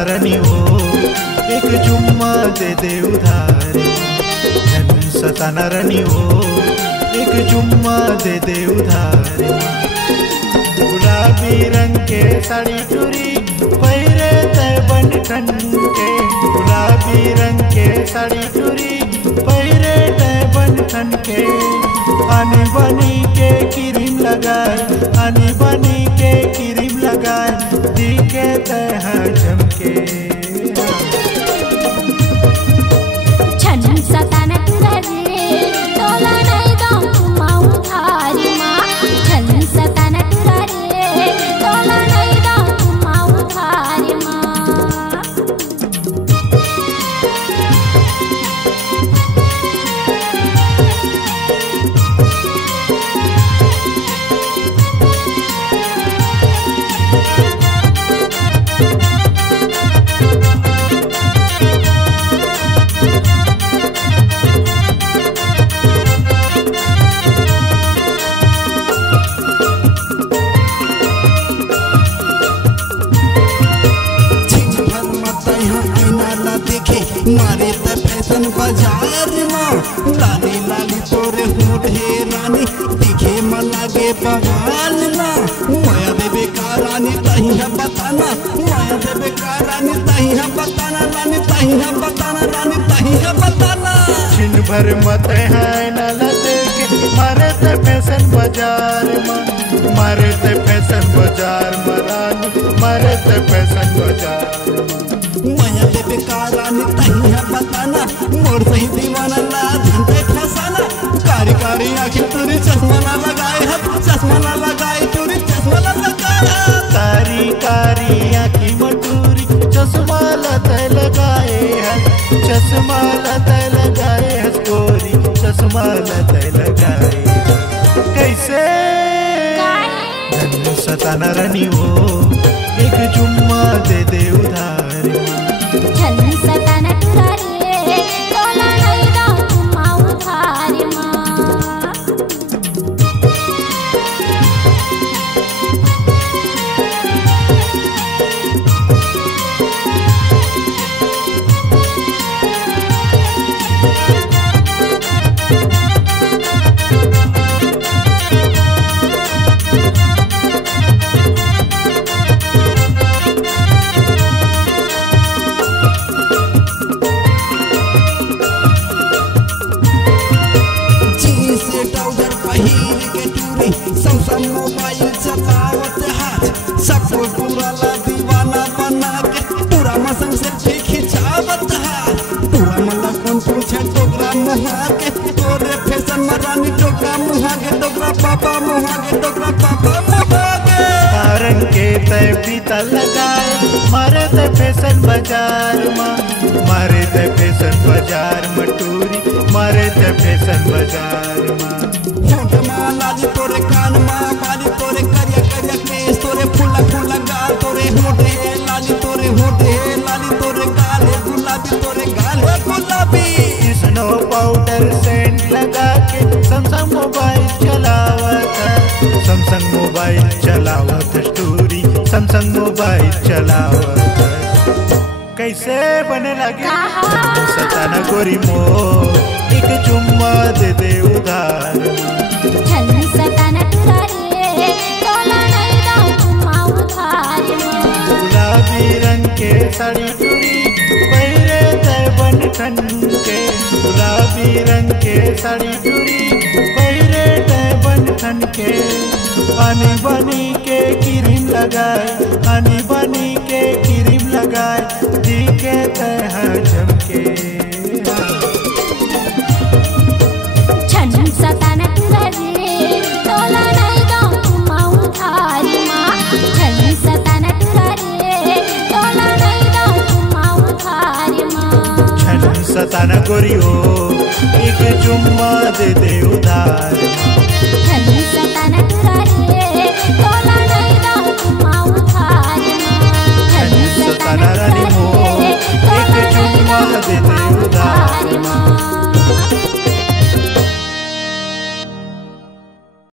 सताना रानी हो एक चुम्मा दे दे उधार। जन सताना रानी हो एक चुम्मा दे दे उधार। गुलाबी रंग के साड़ी चूड़ी पहिरे तय बन ठन के। गुलाबी रंग के साड़ी चूड़ी पहिरे तय बन ठन के। आनी बनी के क्रीम लगाए, आनी बनी के क्रीम लगाए, दिखे तय चमके। छन सताना टुरे तोला नहीं दो चुम्मा उधार माँ। छन सताना टुरे तोला नहीं दो चुम्मा उधार माँ। मारे त फैशन बाजार में लाली लाली तोरे होठ हे रानी दिखे मन लागे बवाल ना। माया देवे का रानी तही है बताना, माया देवे का रानी तही है बताना, रानी तही है बताना, रानी तही है बताना। छिन भर मत है न लगे मारे त फैशन बाजार में। मारे त फैशन बाजार में रानी, मारे त फैशन बाजार। माया देवे का रानी तही है बताना, मोर सही दीवाना ला झंडे फसाना। कारी कारी आँखें तुरी चश्मा ना लगाए है, चश्मा ना लगाए तुरी चश्मा ना लगाए। कारी कारी आँखी मटूरी चश्मा लतय लगाए है, चश्मा लतय लगाए है गोरी, चश्मा लतय लगाए। कैसे जन सताना रानी हो एक चुम्मा दे दे उधार। छन सताना टुरे तोला नहीं दो चुम्मा उधार माँ। सैमसंग मोबाइल चलावत हाथ सबको पूरा ला दीवाना बना के। पूरा मसंग से खिंचावत हाथ पूरा मला कौन पूछे डोगरा मुहा के। तोरे फैशन में रानी डोगरा मुहा के, डोगरा पापा मुहा के, डोगरा पापा मुहा के। तारन के तय पीता लगाए मारे त फैशन बाजार में। मारे त फैशन बाजार मटूरी, मारे त फैशन बाजार में। होठ में लाली तोरे कान में बाली तोरे करिया करिया केस तोरे फूला फूला गाल तोरे होठ है लाली तोरे होठ है लाली तोरे गाल है गुलाबी तोरे गाल है गुलाबी। स्नो पाउडर सेंट लगा के सैमसंग मोबाइल चलावत, सैमसंग मोबाइल चलावत स्टोरी, सैमसंग मोबाइल चलावत। कैसे बने लगे सताना गोरी मो एक चुम्मा दे दे उधार। छन सताना टुरे तोला नहीं दो चुम्मा उधार माँ। गुलाबी रंग के साड़ी चूड़ी पहिरे तय बन ठन के। गुलाबी रंग के साड़ी चूड़ी पहिरे तय बन ठन के। आनी बनी के क्रीम लगाए, आनी बनी के क्रीम लगाए, दिखे तय चमके। छन सताना टुरे तोला नहीं दो चुम्मा उधार माँ। छन सताना टुरे तोला नहीं दो चुम्मा उधार माँ। छन सताना गोरी हो एक चुम्मा दे दे उधार।